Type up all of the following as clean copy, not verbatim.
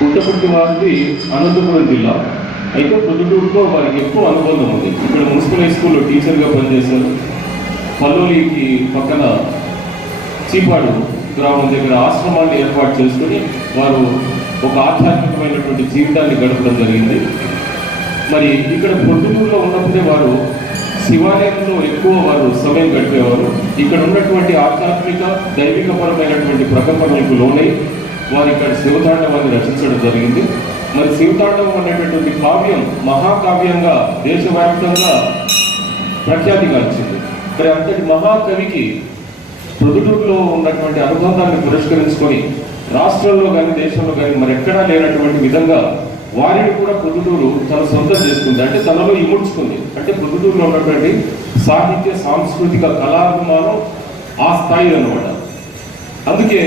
పుట్టపర్తి వారిది అనంతపురం జిల్లా. అయితే పొద్దుటూరుతో వారికి ఎక్కువ అనుబంధం ఉంది. ఇక్కడ మున్సిపల్ హై స్కూల్లో టీచర్గా పనిచేశారు. పల్లోలికి పక్కన చీపాడు గ్రామం దగ్గర ఆశ్రమాన్ని ఏర్పాటు చేసుకుని వారు ఒక ఆధ్యాత్మికమైనటువంటి జీవితాన్ని గడపడం జరిగింది. మరి ఇక్కడ పొద్దుటూరులో ఉన్నప్పుడే వారు శివాలయంలో ఎక్కువ వారు సమయం గడిపేవారు. ఇక్కడ ఉన్నటువంటి ఆధ్యాత్మిక దైవికపరమైనటువంటి ప్రకంపనలకు లోనై వారు ఇక్కడ శివతాండవాన్ని రచించడం జరిగింది. మరి శివతాండవం అనేటటువంటి కావ్యం మహాకావ్యంగా దేశవ్యాప్తంగా ప్రఖ్యాతిగాంచింది. మరి అంతటి మహాకవికి ప్రొద్దుటూరులో ఉన్నటువంటి అనుబంధాన్ని పురస్కరించుకొని రాష్ట్రంలో కానీ దేశంలో కానీ మరి ఎక్కడా లేనటువంటి విధంగా వారిని కూడా ప్రొద్దుటూరు తన సొంతం చేసుకుంది. అంటే తనలో ఇముడ్చుకుంది. అంటే ప్రొద్దుటూరులో ఉన్నటువంటి సాహిత్య సాంస్కృతిక కళాభిమానం ఆ స్థాయి అన్నమాట. అందుకే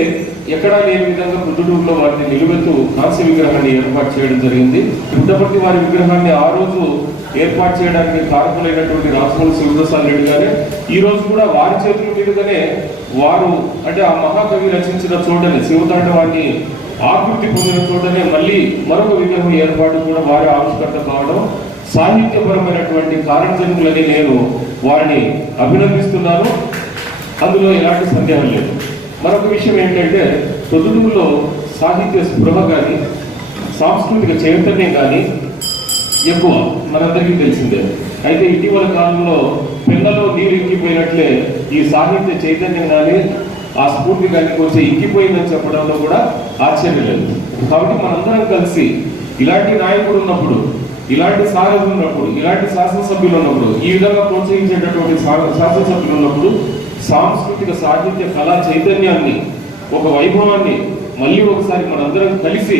ఎక్కడా లేని విధంగా ప్రొద్దుటూరులో వారిని నిలువెత్తు కాంస్య విగ్రహాన్ని ఏర్పాటు చేయడం జరిగింది. పుట్టపర్తి వారి విగ్రహాన్ని ఆ రోజు ఏర్పాటు చేయడానికి కారకులైనటువంటి రాజమౌళి శివప్రసాద్ రెడ్డి గారే ఈ రోజు కూడా వారి చేతుల మీదుగానే వారు అంటే ఆ మహాకవి రచించిన చోటనే శివతాండవాన్ని ఆకృతి పొందిన చోటనే మళ్ళీ మరొక విగ్రహం ఏర్పాటు కూడా వారి ఆవిష్కర్త కావడం సాహిత్యపరమైనటువంటి కారణజన్ములని నేను వారిని అభినందిస్తున్నాను. అందులో ఎలాంటి సందేహం లేదు. మరొక విషయం ఏంటంటే ప్రొద్దుటూరులో సాహిత్య స్పృహ కానీ సాంస్కృతిక చైతన్యం కానీ ఎక్కువ మనందరికీ తెలిసిందే. అయితే ఇటీవల కాలంలో పిల్లల్లో నీరు ఇంకిపోయినట్లే ఈ సాహిత్య చైతన్యం కానీ ఆ స్ఫూర్తి కానీ కొంచెం ఇంకిపోయిందని చెప్పడంలో కూడా ఆశ్చర్యం లేదు. కాబట్టి మనందరం కలిసి ఇలాంటి నాయకుడు ఉన్నప్పుడు, ఇలాంటి సారథులు ఉన్నప్పుడు, ఇలాంటి శాసనసభ్యులు ఉన్నప్పుడు, ఈ విధంగా ప్రోత్సహించేటటువంటి శాసనసభ్యులు ఉన్నప్పుడు సాంస్కృతిక సాహిత్య కళా చైతన్యాన్ని ఒక వైభవాన్ని మళ్ళీ ఒకసారి మనందరం కలిసి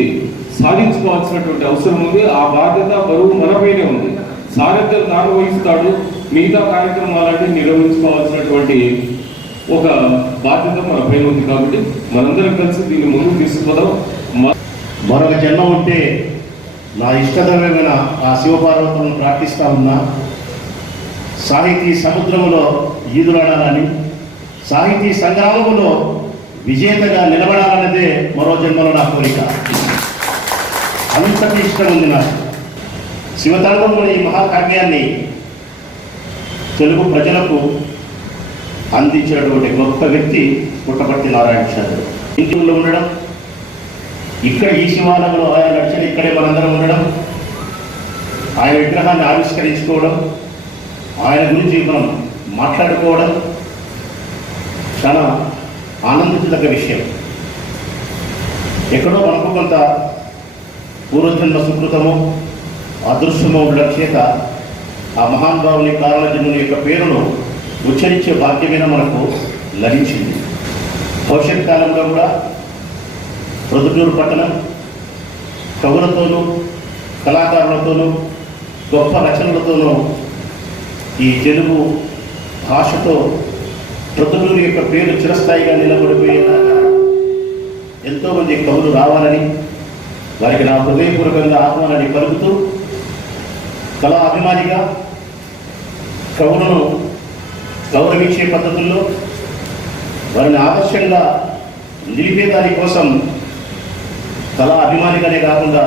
సాధించుకోవాల్సినటువంటి అవసరం ఉంది. ఆ బాధ్యత బరువు మనపైనే ఉంది. సారథ్యం తాను వహిస్తాడు, మిగతా కార్యక్రమాలన్నీ నిర్వహించుకోవాల్సినటువంటి ఒక బాధ్యత మనపైన ఉంది. కాబట్టి మనందరం కలిసి దీన్ని ముందుకు తీసుకుపోదాం. మరొక జన్మ ఉంటే నా ఇష్టదైవమైన ఆ శివపార్వతులను ప్రార్థిస్తా ఉన్నా. సాహితీ సముద్రములో ఈదులాడాలని, సాహితీ సంగ్రామములో విజేతగా నిలబడాలన్నదే మరో జన్మలో నా కోరిక. అంతటి ఇష్టం ఉంది నాకు. శివతాండవంలో ఈ మహాకావ్యాన్ని తెలుగు ప్రజలకు అందించినటువంటి గొప్ప వ్యక్తి పుట్టపర్తి నారాయణ శాస్త్రి. ఇంటిలో ఉండడం, ఇక్కడ ఈ శివాలయంలో ఆయన నడిచిన ఇక్కడే మనందరం ఉండడం, ఆయన విగ్రహాన్ని ఆవిష్కరించుకోవడం, ఆయన గురించి మనం మాట్లాడుకోవడం చాలా ఆనందించదగ్గ విషయం. ఎక్కడో మనకు కొంత పూర్వజన్మ సుకృతము అదృశ్యమో ఉండడం చేత ఆ మహానుభావుని కారణజన్ముని యొక్క పేరును ఉచ్చరించే భాగ్యమైన మనకు లభించింది. భవిష్యత్ కాలంలో కూడా ప్రొద్దుటూరు పట్టణం కవులతోనూ కళాకారులతోనూ గొప్ప రచనలతోనూ ఈ తెలుగు భాషతో ప్రొద్దుటూరు యొక్క పేరు చిరస్థాయిగా నిలబడిపోయేలాగా ఎంతో మంది కవులు రావాలని వారికి నా హృదయపూర్వకంగా ఆహ్వానాన్ని పలుకుతూ, కళా అభిమానిగా కవులను గౌరవించే పద్ధతుల్లో వారిని ఆదర్శంగా నిలిపేదాని కోసం కళా అభిమానిగానే కాకుండా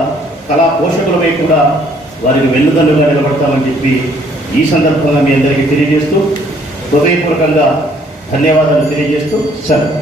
కళా పోషకులపై కూడా వారికి వెన్నుదన్నుగా నిలబడతామని చెప్పి ఈ సందర్భంగా మీ అందరికీ తెలియజేస్తూ, హృదయపూర్వకంగా ధన్యవాదాలు తెలియజేస్తూ సెలవు.